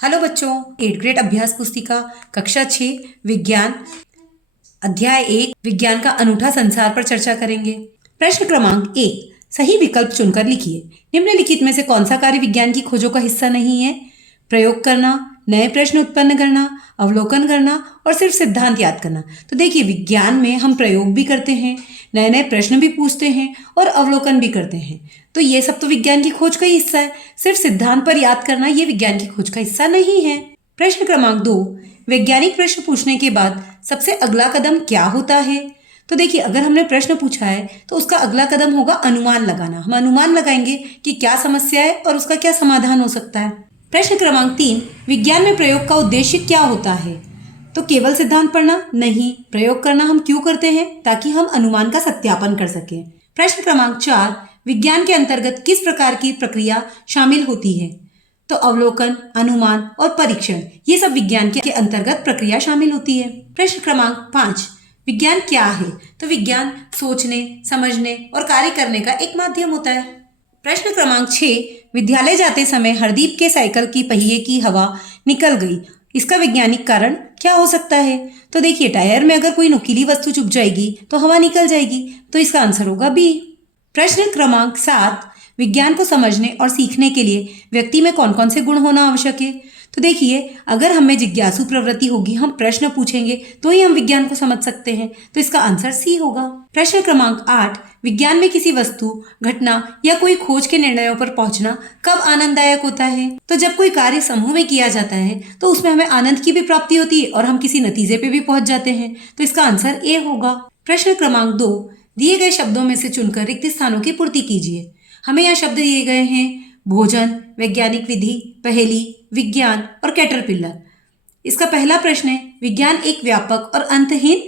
Hello बच्चों, 8th grade अभ्यास पुस्तिका कक्षा 6 विज्ञान अध्याय 1 विज्ञान का अनूठा संसार पर चर्चा करेंगे। प्रश्न क्रमांक 1, सही विकल्प चुनकर लिखिए। निम्नलिखित में से कौन सा कार्य विज्ञान की खोजों का हिस्सा नहीं है? प्रयोग करना, नए प्रश्न उत्पन्न करना, अवलोकन करना और सिर्फ सिद्धांत याद करना। तो देखिए, विज्ञान में हम प्रयोग भी करते हैं, नए नए प्रश्न भी पूछते हैं और अवलोकन भी करते हैं। तो ये सब तो विज्ञान की खोज का ही हिस्सा है। सिर्फ सिद्धांत पर याद करना ये विज्ञान की खोज का हिस्सा नहीं है। प्रश्न क्रमांक 2, वैज्ञानिक प्रश्न पूछने के बाद सबसे अगला कदम क्या होता है? तो देखिए, अगर हमने प्रश्न पूछा है तो उसका अगला कदम होगा अनुमान लगाना। हम अनुमान लगाएंगे कि क्या समस्या है और उसका क्या समाधान हो सकता है। प्रश्न क्रमांक 3, विज्ञान में प्रयोग का उद्देश्य क्या होता है? तो केवल सिद्धांत पढ़ना नहीं, प्रयोग करना हम क्यों करते हैं? ताकि हम अनुमान का सत्यापन कर सकें। प्रश्न क्रमांक 4, विज्ञान के अंतर्गत किस प्रकार की प्रक्रिया शामिल होती है? तो अवलोकन, अनुमान और परीक्षण, ये सब विज्ञान के अंतर्गत प्रक्रिया शामिल होती है। प्रश्न क्रमांक 5, विज्ञान क्या है? तो विज्ञान सोचने, समझने और कार्य करने का एक माध्यम होता है। प्रश्न क्रमांक 6, विद्यालय जाते समय हरदीप के साइकिल की पहिए की हवा निकल गई, इसका वैज्ञानिक कारण क्या हो सकता है? तो देखिए, टायर में अगर कोई नुकीली वस्तु चुभ जाएगी तो हवा निकल जाएगी, तो इसका आंसर होगा बी। प्रश्न क्रमांक 7, विज्ञान को समझने और सीखने के लिए व्यक्ति में कौन कौन से गुण होना आवश्यक है? तो देखिए, अगर हमें जिज्ञासु प्रवृत्ति होगी, हम प्रश्न पूछेंगे तो ही हम विज्ञान को समझ सकते हैं, तो इसका आंसर सी होगा। प्रश्न क्रमांक 8, विज्ञान में किसी वस्तु, घटना या कोई खोज के निर्णयों पर पहुंचना कब आनंददायक होता है? तो जब कोई कार्य समूह में किया जाता है तो उसमें हमें आनंद की भी प्राप्ति होती है और हम किसी नतीजे पे भी पहुंच जाते हैं, तो इसका आंसर ए होगा। प्रश्न क्रमांक 2, दिए गए शब्दों में से चुनकर रिक्त स्थानों की पूर्ति कीजिए। हमें यहाँ शब्द दिए गए हैं भोजन, वैज्ञानिक विधि, पहेली, विज्ञान और कैटरपिलर। इसका पहला प्रश्न है, विज्ञान एक व्यापक और अंतहीन?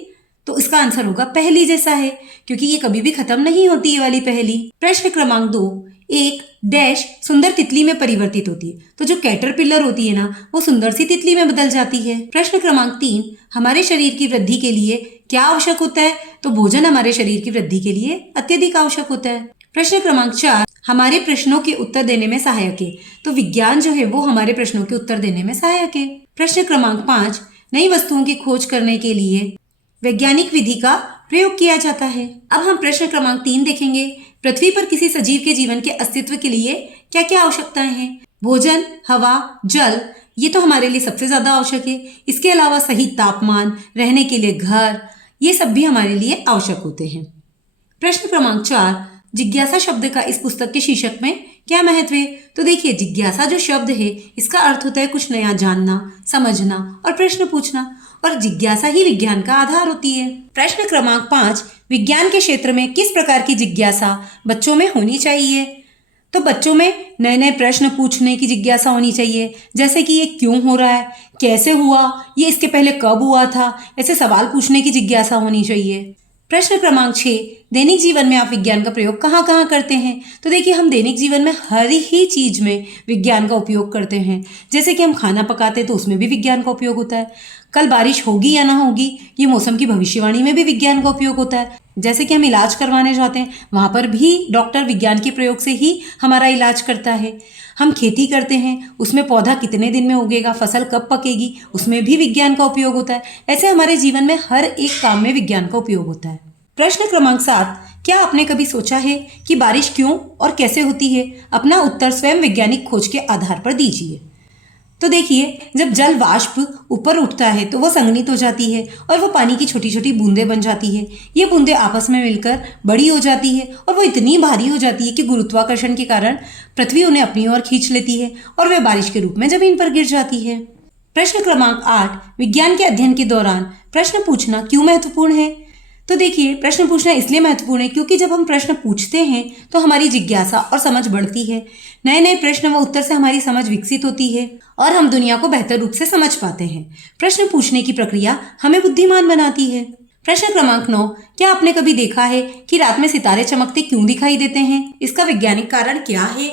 तो इसका आंसर होगा पहेली जैसा है, क्योंकि ये कभी भी खत्म नहीं होती ये वाली पहेली। प्रश्न क्रमांक 2, एक डैश सुंदर तितली में परिवर्तित होती है। तो जो कैटरपिलर होती है ना, वो सुंदर सी तितली में बदल जाती है। प्रश्न क्रमांक 3, हमारे शरीर की वृद्धि के लिए क्या आवश्यक होता है? तो भोजन हमारे शरीर की वृद्धि के लिए अत्यधिक आवश्यक होता है। प्रश्न क्रमांक 4, हमारे प्रश्नों के उत्तर देने में सहायक है। तो विज्ञान जो है वो हमारे प्रश्नों के उत्तर देने में सहायक है। प्रश्न क्रमांक 5, नई वस्तुओं की खोज करने के लिए वैज्ञानिक विधि का प्रयोग किया जाता है। अब हम प्रश्न क्रमांक 3 देखेंगे, पृथ्वी पर किसी सजीव के जीवन के अस्तित्व के लिए क्या क्या आवश्यकताएं हैं? भोजन, हवा, जल, ये तो हमारे लिए सबसे ज्यादा आवश्यक है। इसके अलावा सही तापमान, रहने के लिए घर, ये सब भी हमारे लिए आवश्यक होते हैं। प्रश्न क्रमांक 4, जिज्ञासा शब्द का इस पुस्तक के शीर्षक में क्या महत्व है? तो देखिए, जिज्ञासा जो शब्द है इसका अर्थ होता है कुछ नया जानना, समझना और प्रश्न पूछना, और जिज्ञासा ही विज्ञान का आधार होती है। प्रश्न क्रमांक 5, विज्ञान के क्षेत्र में किस प्रकार की जिज्ञासा बच्चों में होनी चाहिए? तो बच्चों में नए नए प्रश्न पूछने की जिज्ञासा होनी चाहिए, जैसे कि ये क्यों हो रहा है, कैसे हुआ, ये इसके पहले कब हुआ था, ऐसे सवाल पूछने की जिज्ञासा होनी चाहिए। प्रश्न क्रमांक 6, दैनिक जीवन में आप विज्ञान का प्रयोग कहाँ कहाँ करते हैं? तो देखिए, हम दैनिक जीवन में हर ही चीज में विज्ञान का उपयोग करते हैं। जैसे कि हम खाना पकाते हैं तो उसमें भी विज्ञान का उपयोग होता है। कल बारिश होगी या ना होगी, ये मौसम की भविष्यवाणी में भी विज्ञान का उपयोग होता है। जैसे कि हम इलाज करवाने जाते हैं, वहां पर भी डॉक्टर विज्ञान के प्रयोग से ही हमारा इलाज करता है। हम खेती करते हैं, उसमें पौधा कितने दिन में उगेगा, फसल कब पकेगी, उसमें भी विज्ञान का उपयोग होता है। ऐसे हमारे जीवन में हर एक काम में विज्ञान का उपयोग होता है। प्रश्न क्रमांक 7, क्या आपने कभी सोचा है कि बारिश क्यों और कैसे होती है? अपना उत्तर स्वयं वैज्ञानिक खोज के आधार पर दीजिए। तो देखिए, जब जल वाष्प ऊपर उठता है तो वो संघनित हो जाती है और वो पानी की छोटी छोटी बूंदें बन जाती है। ये बूंदें आपस में मिलकर बड़ी हो जाती है और वो इतनी भारी हो जाती है कि गुरुत्वाकर्षण के कारण पृथ्वी उन्हें अपनी ओर खींच लेती है और वे बारिश के रूप में जमीन पर गिर जाती है। प्रश्न क्रमांक 8, विज्ञान के अध्ययन के दौरान प्रश्न पूछना क्यों महत्वपूर्ण है? तो देखिए, प्रश्न पूछना इसलिए महत्वपूर्ण है क्योंकि जब हम प्रश्न पूछते हैं तो हमारी जिज्ञासा और समझ बढ़ती है। नए नए प्रश्न व उत्तर से हमारी समझ विकसित होती है और हम दुनिया को बेहतर रूप से समझ पाते हैं। प्रश्न पूछने की प्रक्रिया हमें बुद्धिमान बनाती है। प्रश्न क्रमांक 9, क्या आपने कभी देखा है कि रात में सितारे चमकते क्यों दिखाई देते हैं? इसका वैज्ञानिक कारण क्या है?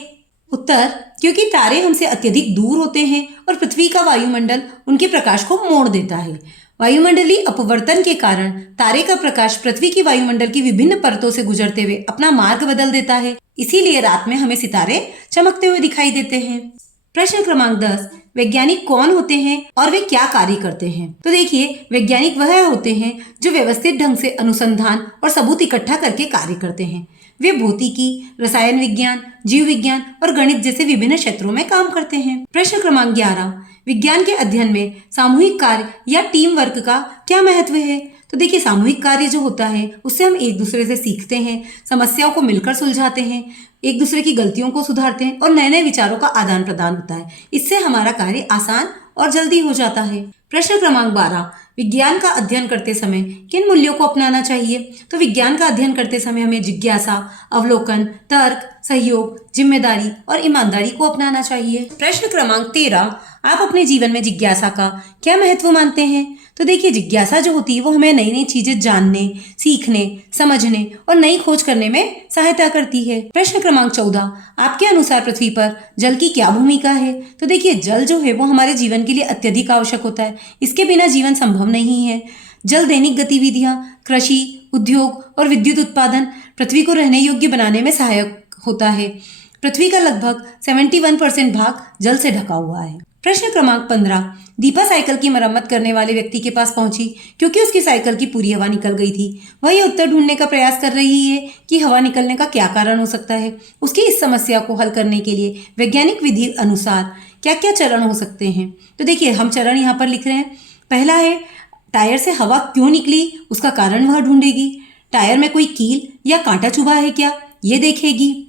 उत्तर, क्योंकि तारे हमसे अत्यधिक दूर होते हैं और पृथ्वी का वायुमंडल उनके प्रकाश को मोड़ देता है। वायुमंडलीय अपवर्तन के कारण तारे का प्रकाश पृथ्वी की वायुमंडल की विभिन्न परतों से गुजरते हुए अपना मार्ग बदल देता है, इसीलिए रात में हमें सितारे चमकते हुए दिखाई देते हैं। प्रश्न क्रमांक 10, वैज्ञानिक कौन होते हैं और वे क्या कार्य करते हैं। तो देखिए, वैज्ञानिक वह होते हैं जो व्यवस्थित ढंग से अनुसंधान और सबूत इकट्ठा करके कार्य करते हैं। वे भौतिकी, रसायन विज्ञान, जीव विज्ञान और गणित जैसे विभिन्न क्षेत्रों में काम करते हैं। प्रश्न क्रमांक 11, विज्ञान के अध्ययन में सामूहिक कार्य या टीम वर्क का क्या महत्व है। तो देखिए, सामूहिक कार्य जो होता है उससे हम एक दूसरे से सीखते हैं, समस्याओं को मिलकर सुलझाते हैं, एक दूसरे की गलतियों को सुधारते हैं और नए नए विचारों का आदान प्रदान होता है। इससे हमारा कार्य आसान और जल्दी हो जाता है। प्रश्न क्रमांक 12, विज्ञान का अध्ययन करते समय किन मूल्यों को अपनाना चाहिए। तो विज्ञान का अध्ययन करते समय हमें जिज्ञासा, अवलोकन, तर्क, सहयोग, जिम्मेदारी और ईमानदारी को अपनाना चाहिए। प्रश्न क्रमांक 13, आप अपने जीवन में जिज्ञासा का क्या महत्व मानते हैं। तो देखिए, जिज्ञासा जो होती है वो हमें नई नई चीजें जानने, सीखने, समझने और नई खोज करने में सहायता करती है। प्रश्न क्रमांक 14, आपके अनुसार पृथ्वी पर जल की क्या भूमिका है। तो देखिए, जल जो है वो हमारे जीवन के लिए अत्यधिक आवश्यक होता है। इसके बिना जीवन संभव नहीं है। जल दैनिक गतिविधियां, कृषि, उद्योग और विद्युत उत्पादन पृथ्वी को रहने योग्य बनाने में सहायक होता है। पृथ्वी का लगभग 71% भाग जल से ढका हुआ है। प्रश्न क्रमांक 15, दीपा साइकिल की मरम्मत करने वाले व्यक्ति के पास पहुंची क्योंकि उसकी साइकिल की पूरी हवा निकल गई थी। वह यह उत्तर ढूंढने का प्रयास कर रही है कि हवा निकलने का क्या कारण हो सकता है। उसकी इस समस्या को हल करने के लिए वैज्ञानिक विधि अनुसार क्या क्या चरण हो सकते हैं। तो देखिए, हम चरण यहाँ पर लिख रहे हैं। पहला है, टायर से हवा क्यों निकली उसका कारण वह ढूंढेगी। टायर में कोई कील या कांटा चुभा है क्या, ये देखेगी।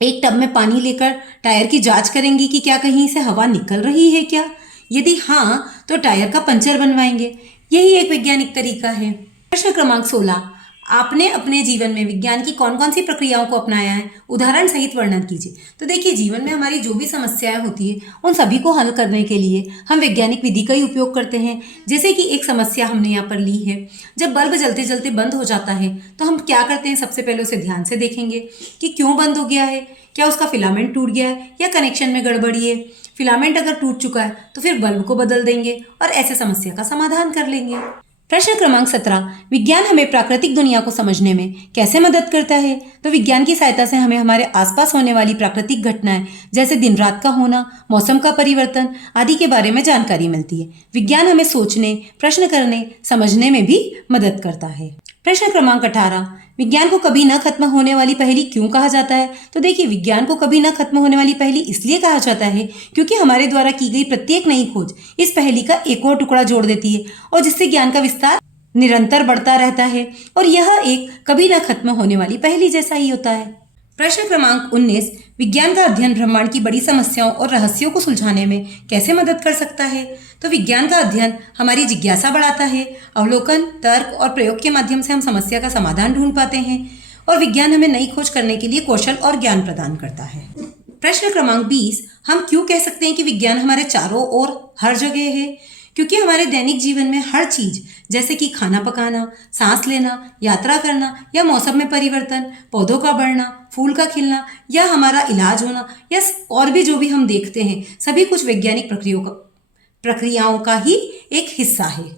एक टब में पानी लेकर टायर की जांच करेंगी कि क्या कहीं से हवा निकल रही है क्या। यदि हाँ, तो टायर का पंचर बनवाएंगे। यही एक वैज्ञानिक तरीका है। प्रश्न क्रमांक 16, आपने अपने जीवन में विज्ञान की कौन कौन सी प्रक्रियाओं को अपनाया है, उदाहरण सहित वर्णन कीजिए। तो देखिए, जीवन में हमारी जो भी समस्याएं होती है उन सभी को हल करने के लिए हम वैज्ञानिक विधि का ही उपयोग करते हैं। जैसे कि एक समस्या हमने यहाँ पर ली है, जब बल्ब जलते जलते बंद हो जाता है तो हम क्या करते हैं, सबसे पहले उसे ध्यान से देखेंगे कि क्यों बंद हो गया है, क्या उसका फिलामेंट टूट गया है या कनेक्शन में गड़बड़ी है। फिलामेंट अगर टूट चुका है तो फिर बल्ब को बदल देंगे और ऐसे समस्या का समाधान कर लेंगे। प्रश्न क्रमांक 17, विज्ञान हमें प्राकृतिक दुनिया को समझने में कैसे मदद करता है। तो विज्ञान की सहायता से हमें हमारे आसपास होने वाली प्राकृतिक घटनाएं जैसे दिन रात का होना, मौसम का परिवर्तन आदि के बारे में जानकारी मिलती है। विज्ञान हमें सोचने, प्रश्न करने, समझने में भी मदद करता है। प्रश्न क्रमांक 18, विज्ञान को कभी न खत्म होने वाली पहेली क्यों कहा जाता है। तो देखिए, विज्ञान को कभी न खत्म होने वाली पहेली इसलिए कहा जाता है क्योंकि हमारे द्वारा की गई प्रत्येक नई खोज इस पहेली का एक और टुकड़ा जोड़ देती है और जिससे ज्ञान का विस्तार निरंतर बढ़ता रहता है और यह एक कभी न खत्म होने वाली पहेली जैसा ही होता है। प्रश्न क्रमांक 19, विज्ञान का अध्ययन ब्रह्मांड की बड़ी समस्याओं और रहस्यों को सुलझाने में कैसे मदद कर सकता है। तो विज्ञान का अध्ययन हमारी जिज्ञासा बढ़ाता है। अवलोकन, तर्क और प्रयोग के माध्यम से हम समस्या का समाधान ढूंढ पाते हैं और विज्ञान हमें नई खोज करने के लिए कौशल और ज्ञान प्रदान करता है। प्रश्न क्रमांक 20, हम क्यों कह सकते हैं कि विज्ञान हमारे चारों ओर हर जगह है। क्योंकि हमारे दैनिक जीवन में हर चीज जैसे कि खाना पकाना, सांस लेना, यात्रा करना या मौसम में परिवर्तन, पौधों का बढ़ना, फूल का खिलना या हमारा इलाज होना या और भी जो भी हम देखते हैं, सभी कुछ वैज्ञानिक प्रक्रियाओं का ही एक हिस्सा है।